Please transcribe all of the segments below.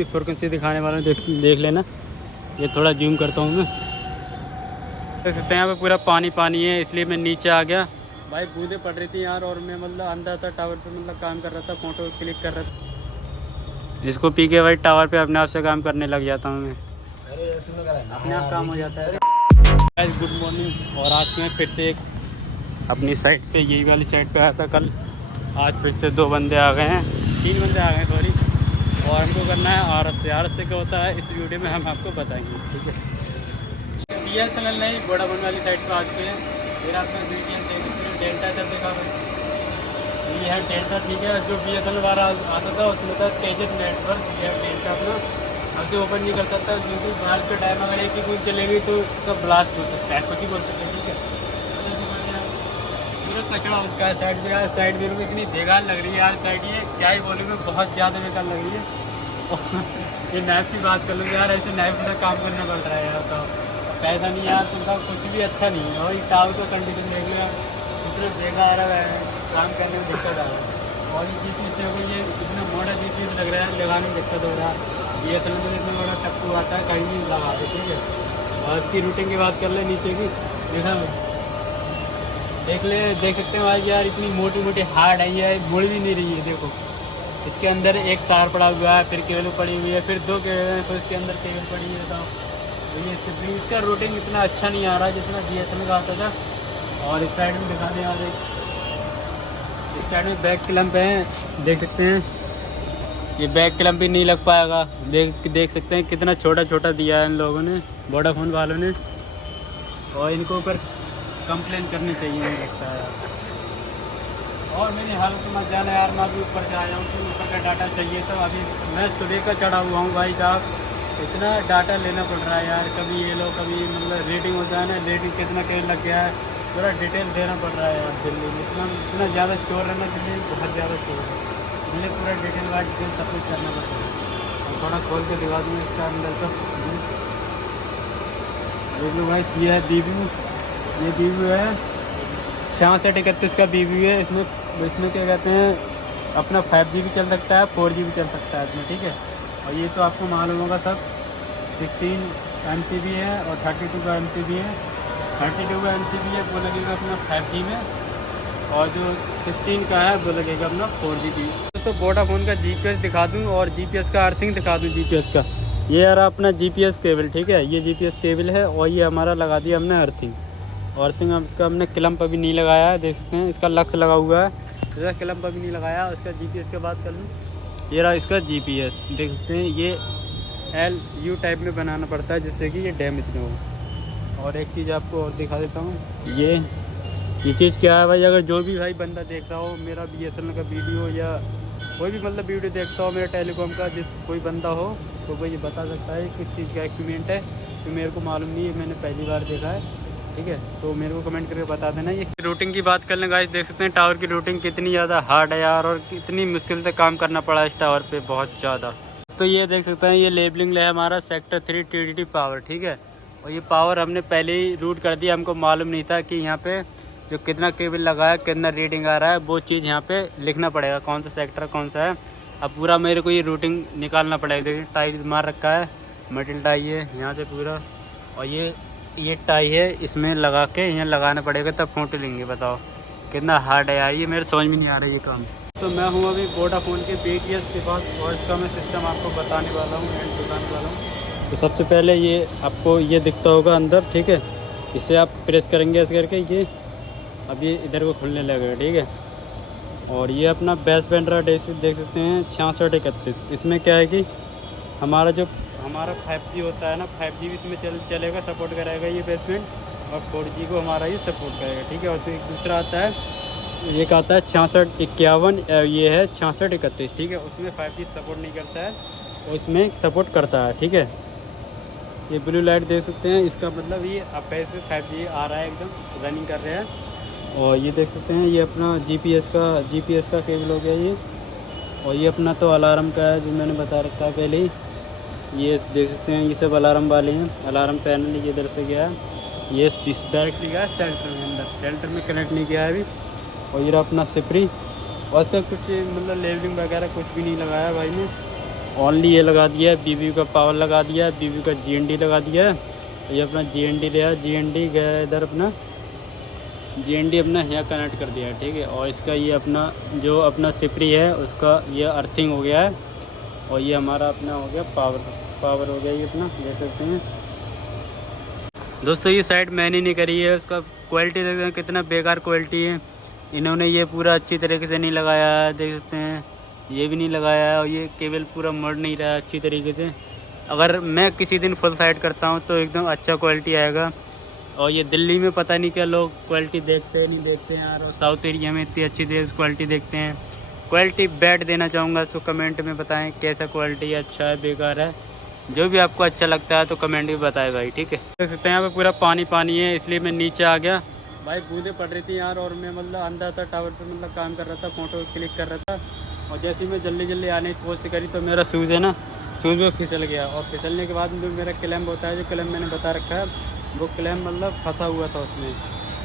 इसकी फ्रिक्वेंसी दिखाने वाला देख लेना। ये थोड़ा जूम करता हूँ मैं। देख सकते हैं यहाँ पे पूरा पानी पानी है, इसलिए मैं नीचे आ गया। भाई बूंदें पड़ रही थी यार, और मैं मतलब अंदर था टावर पे, मतलब काम कर रहा था, फ़ोटो क्लिक कर रहा था। इसको पी के भाई टावर पे अपने आप से काम करने लग जाता हूँ मैं, अपने आप काम हो जाता है। Guys good morning. और आज मैं फिर से एक अपनी साइड पे, यही वाली साइड पे आया था कल। आज फिर से 2 बंदे आ गए हैं, 3 बंदे आ गए हैं सॉरी। और हमको करना है आरएस से क्या होता है इस वीडियो में हम आपको बताएंगे, ठीक है। BSNL नहीं, वोडाफोन वाली साइड पे आज के हैं। फिर आपका BTN डेल्टा जब देखा, ये है डेल्टा, ठीक है। जो BSNL वाला आता था उसमें था तेजस नेटवर्क, ये है डेल्टा अपना। अब से ओपन नहीं कर सकता क्योंकि बाहर के टाइम अगर एक ही कोई चलेगी तो उसका ब्लास्ट हो सकता है, कुछ ही बोल सकते हैं, ठीक है। पूरा कचरा उसका है साइड में यार। साइड मेरे को इतनी बेकार लग रही है यार साइड, ये क्या ही बोलूँ मैं, बहुत ज़्यादा बेकार लग रही है। ये नाइफ की बात कर लूँ यार, ऐसे नाइफ का काम करना पड़ रहा है यार। तो पैसा नहीं यार, तुमका कुछ भी अच्छा नहीं है। और टावर का कंडीशन देख लिया, इतना बेकार है, काम करने में दिक्कत आ रहा है। और ये चीज़ को ये इतना मोटा चीज़ लग रहा है, लगाने में दिक्कत हो रहा है। BSNL में इतना बड़ा टप्पू आता है, कहीं नहीं लगा दे, ठीक है। और इसकी रूटिंग की बात कर ले नीचे की, देखा देख सकते हैं भाई यार, इतनी मोटी मोटी हार्ड आई है, मुड़ भी नहीं रही है। देखो इसके अंदर एक तार पड़ा हुआ है, फिर केबल पड़ी हुई है, फिर 2 केबल हैं, फिर उसके अंदर केबल पड़ी है। तो ये स्प्रिंग का रूटिंग इतना अच्छा नहीं आ रहा जितना BSNL का आता था। और इस साइड में दिखा दें यार, इस साइड में बैक क्लैंप है, देख सकते हैं। ये बैक क्लैंप भी नहीं लग पाएगा, देख सकते हैं कितना छोटा छोटा दिया है इन लोगों ने, वोडाफोन वालों ने। और इनको ऊपर कंप्लेन करनी चाहिए मुझे लगता है यार। और मेरी हालत मत जाना यार, मैं अभी ऊपर से आया हूँ कि ऊपर का डाटा चाहिए। तो अभी मैं सुबह का चढ़ा हुआ हूँ भाई साहब, इतना डाटा लेना पड़ रहा है यार। कभी ये लो, कभी मतलब रेटिंग होता है ना, रेटिंग कितना केस लग गया है, पूरा डिटेल देना पड़ रहा है यार। दिल्ली में इतना ज़्यादा चोर है ना, दिल्ली में बहुत ज़्यादा चोर है, मुझे पूरा डिटेल वाइज डिटेल सब कुछ करना पड़ता है। और थोड़ा खोल के दिखा दूँ इसका अंदर तो देख लो भाई। ये है BBU, ये BBU है 6631 का BBU है। इसमें क्या कहते हैं, अपना 5G भी चल सकता है, 4G भी चल सकता है इसमें, ठीक है। और ये तो आपको मालूम होगा सब, 16 MCB है और 32 का MCB है। 32 का MCB है वो लगेगा अपना 5G में, और जो 16 का है वो लगेगा अपना 4G भी। दोस्तों वोडाफोन का GPS दिखा दूँ और GPS का अर्थिंग दिखा दूँ। GPS का ये यार अपना GPS केबल, ठीक है, ये GPS केबल है। और ये हमारा लगा दिया हमने अर्थिंग। अर्थिंग अब इसका हमने क्लम्प अभी नहीं लगाया है, देख सकते हैं। इसका लक्स लगा हुआ है, इसका क्लम्प अभी नहीं लगाया। उसका GPS की बात कर लूँ, ये रहा इसका GPS, देख सकते हैं। ये LU टाइप में बनाना पड़ता है जिससे कि ये डैमेज ना हो। और एक चीज़ आपको और दिखा देता हूँ, ये चीज़ क्या है भाई। अगर जो भी भाई बंदा देख रहा हो मेरा BSNL का वीडियो, या कोई भी मतलब वीडियो देखता हो मेरा टेलीकॉम का, जिस कोई बंदा हो तो वो ये बता सकता है किस चीज़ का इक्विपमेंट है, तो मेरे को मालूम नहीं है, मैंने पहली बार देखा है, ठीक है। तो मेरे को कमेंट करके बता देना। ये रूटिंग की बात कर लें गाइस, देख सकते हैं टावर की रूटिंग कितनी ज़्यादा हार्ड है यार, और कितनी मुश्किल से काम करना पड़ा इस टावर पे, बहुत ज़्यादा। तो ये देख सकते हैं, ये लेबलिंग है हमारा सेक्टर 3 TDD पावर, ठीक है। और ये पावर हमने पहले ही रूट कर दिया, हमको मालूम नहीं था कि यहाँ पे जो कितना केबल लगा है, कितना रीडिंग आ रहा है, वो चीज़ यहाँ पे लिखना पड़ेगा, कौन सा सेक्टर कौन सा है। अब पूरा मेरे को ये रूटिंग निकालना पड़ेगा। देखिए टाई मार रखा है, मेटल टाई है यहाँ से पूरा। और ये टाई है, इसमें लगा के यहाँ लगाना पड़ेगा, तब फोटो लेंगे। बताओ कितना हार्ड है यार, ये मेरे समझ में नहीं आ रहा है ये काम। तो मैं हूँ अभी वोडाफोन के BTS के पास, और इसका मैं सिस्टम आपको बताने वाला हूँ एंड दिखाने वाला हूँ। तो सबसे पहले ये आपको ये दिखता होगा अंदर, ठीक है। इसे आप प्रेस करेंगे ऐसे करके, ये अब ये इधर को खुलने लगेगा, ठीक है। और ये अपना बेस बैंड रहा, देख सकते हैं 6631। इसमें क्या है कि हमारा 5G होता है ना, 5G भी इसमें चलेगा, सपोर्ट करेगा ये बेसमेंट। और 4G को हमारा ये सपोर्ट करेगा, ठीक है। और तो एक दूसरा आता है, एक आता है 6651, ये है 6631, ठीक है। उसमें 5G सपोर्ट नहीं करता है, और इसमें सपोर्ट करता है, ठीक है। ये ब्लू लाइट देख सकते हैं, इसका मतलब ये अब इसमें 5G आ रहा है, एकदम रनिंग कर रहे हैं। और ये देख सकते हैं, ये अपना GPS का केबल हो गया ये। और ये अपना तो अलार्म का है, जो मैंने बता रखा है पहले ही। ये देख सकते हैं, ये सब अलार्म वाले हैं। अलार्म पैनल ये इधर से गया है, ये डायरेक्टली गया है शेल्टर में, अंदर शेल्टर में कनेक्ट नहीं किया है अभी। और ये अपना सिपरी, और इसका कुछ मतलब लेवलिंग वगैरह कुछ भी नहीं लगाया भाई ने। ओनली ये लगा दिया है, BBU का पावर लगा दिया है, BBU का GND लगा दिया है। ये अपना GND लिया, GND गया इधर अपना, GND अपना यहाँ कनेक्ट कर दिया है, ठीक है। और इसका ये अपना जो अपना सिपरी है उसका ये अर्थिंग हो गया है। और ये हमारा अपना हो गया पावर हो गया ये अपना, देख सकते हैं दोस्तों। ये साइड मैंने नहीं करी है, उसका क्वालिटी देखते हैं कितना बेकार क्वालिटी है। इन्होंने ये पूरा अच्छी तरीके से नहीं लगाया है, देख सकते हैं ये भी नहीं लगाया है। और ये केबल पूरा मर नहीं रहा है अच्छी तरीके से। अगर मैं किसी दिन फुल साइड करता हूँ तो एकदम अच्छा क्वालिटी आएगा। और ये दिल्ली में पता नहीं क्या लोग क्वालिटी देखते हैं नहीं देखते हैं यार, और साउथ एरिया में इतनी अच्छी क्वालिटी देखते हैं। क्वालिटी बैड देना चाहूँगा, इसको कमेंट में बताएं कैसा क्वालिटी है, अच्छा है बेकार है। जो भी आपको अच्छा लगता है तो कमेंट में बताएं भाई, ठीक है। देख सकते हैं यहाँ पे पूरा पानी पानी है, इसलिए मैं नीचे आ गया भाई। बूंदें पड़ रही थी यार, और मैं मतलब अंदर था टावर पर, मतलब काम कर रहा था, फ़ोटो क्लिक कर रहा था। और जैसे ही मैं जल्दी आने की कोशिश करी तो मेरा शूज़ है ना, शूज़ में फिसल गया। और फिसलने के बाद जो मेरा क्लैम्प होता है, जो क्लैम्प मैंने बता रखा है, वो क्लैम्प मतलब फंसा हुआ था उसमें।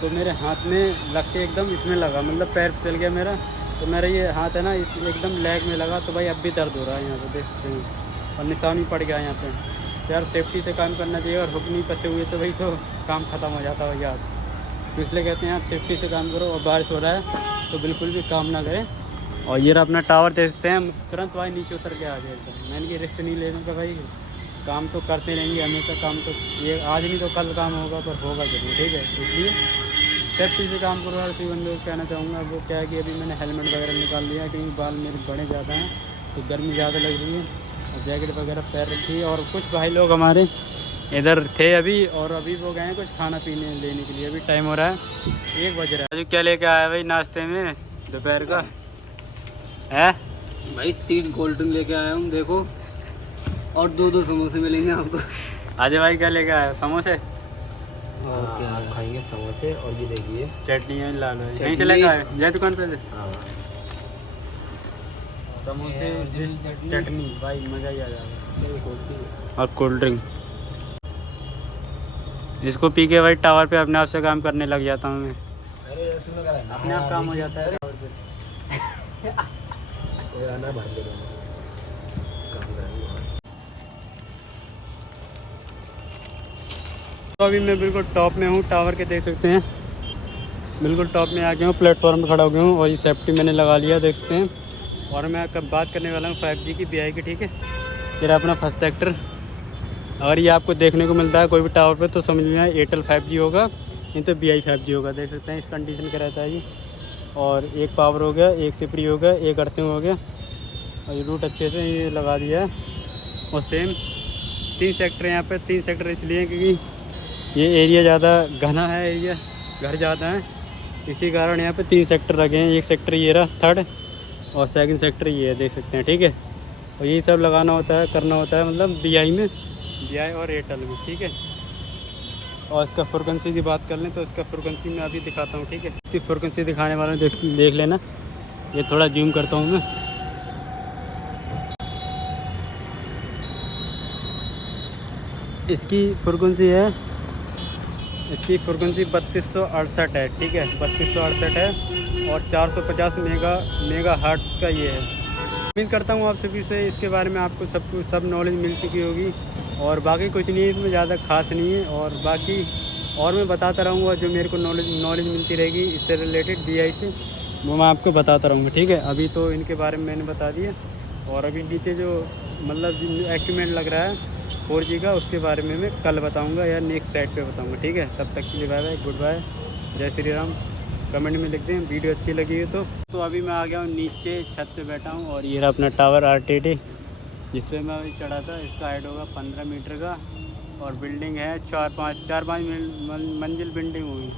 तो मेरे हाथ में लग के एकदम इसमें लगा, मतलब पैर फिसल गया मेरा। तो मेरा ये हाथ है ना इस एकदम लेग में लगा। तो भाई अब भी दर्द हो रहा है यहाँ पे, देख सकते हैं। और निशान भी पड़ गया यहाँ पे। तो यार सेफ्टी से काम करना चाहिए, और हुक नहीं फंसे हुए तो भाई तो काम ख़त्म हो जाता है यार। तो इसलिए कहते हैं यार सेफ्टी से काम करो। और बारिश हो रहा है तो बिल्कुल भी काम ना करें। और ये अपना टावर देख सकते हैं, तुरंत भाई नीचे उतर के आ गया एकदम। मैंने कि रिस्क नहीं लेने का भाई, काम तो करते रहेंगे हमेशा। काम तो ये आज नहीं तो कल काम होगा, पर होगा जरूर, ठीक है। इसलिए सेफ्टी से काम करो। और इसी बंदे को कहना चाहूँगा, वो क्या है कि अभी मैंने हेलमेट वगैरह निकाल लिया, क्योंकि बाल मेरे बड़े ज़्यादा हैं तो गर्मी ज़्यादा लग रही है। और जैकेट वगैरह पहन रखी है। और कुछ भाई लोग हमारे इधर थे अभी, और अभी वो गए हैं कुछ खाना पीने लेने के लिए। अभी टाइम हो रहा है 1 बज रहा है। क्या लेके आया भाई नाश्ते में दोपहर का है भाई? 3 कोल्ड ड्रिंक लेके आया हूँ देखो, और 2 समोसे मिलेंगे आपको। अजय भाई क्या लेके आया? समोसे। और क्या आप खाएंगे? समोसे। और ये देखिए चटनी है लाल है, यहीं से लेके आए जय दुकान पे से। हाँ समोसे चटनी भाई मज़ा ही आ जाएगा। और कोल्ड ड्रिंक। इसको पी के भाई टावर पे अपने आप से काम करने लग जाता हूँ मैं। अरे अपने आप काम हो जाता है टावर पे। आना भर ले तो अभी मैं बिल्कुल टॉप में हूँ टावर के, देख सकते हैं बिल्कुल टॉप में आ गया हूँ, प्लेटफॉर्म पे खड़ा हो गया हूँ। और ये सेफ्टी मैंने लगा लिया, देख सकते हैं। और मैं कब बात करने वाला हूँ 5G की, BI की, ठीक है। ये अपना फर्स्ट सेक्टर। अगर ये आपको देखने को मिलता है कोई भी टावर पे तो समझ लेना एयरटेल 5G होगा, नहीं तो BI 5G होगा। देख सकते हैं इस कंडीशन का रहता है ये। और एक पावर हो गया, एक सिपरी हो गया, एक अर्थिंग हो गया। और ये रूट अच्छे से ये लगा दिया है। और सेम 3 सेक्टर यहाँ पे। 3 सेक्टर इसलिए क्योंकि ये एरिया ज़्यादा घना है, एरिया घर ज़्यादा है, इसी कारण यहाँ पे 3 सेक्टर लगे हैं। एक सेक्टर ये रहा 3rd, और 2nd सेक्टर ये है, देख सकते हैं, ठीक है। और यही सब लगाना होता है, करना होता है, मतलब BI में, BI और एयरटेल में, ठीक है। और इसका फ्रिक्वेंसी की बात कर लें तो इसका फ्रिक्वेंसी मैं अभी दिखाता हूँ, ठीक है। इसकी फ्रिक्वेंसी दिखाने वाला देख लेना। ये थोड़ा जूम करता हूँ मैं। इसकी फ्रिक्वेंसी 3268 है, ठीक है। 3268 है। और 450 मेगा हर्ट्ज़ का ये है। उम्मीद करता हूँ आप सभी से इसके बारे में आपको सब नॉलेज मिल चुकी होगी। और बाकी कुछ नहीं है इसमें, ज़्यादा खास नहीं है। और बाकी और मैं बताता रहूँगा, जो मेरे को नॉलेज मिलती रहेगी इससे रिलेटेड BI से, वो मैं आपको बताता रहूँगा, ठीक है। अभी तो इनके बारे में मैंने बता दिया। और अभी नीचे जो मतलब एक्यूपमेंट लग रहा है 4G का, उसके बारे में मैं कल बताऊँगा या नेक्स्ट साइट पे बताऊँगा, ठीक है। तब तक के लिए बाय बाय, गुड बाय, जय श्री राम। कमेंट में लिख दें वीडियो अच्छी लगी है तो अभी मैं आ गया हूँ नीचे, छत पे बैठा हूँ। और ये रहा अपना टावर RTT, जिससे मैं अभी चढ़ा था। इसका हाइट होगा 15 मीटर का। और बिल्डिंग है 4-5 मंजिल बिल्डिंग हुई।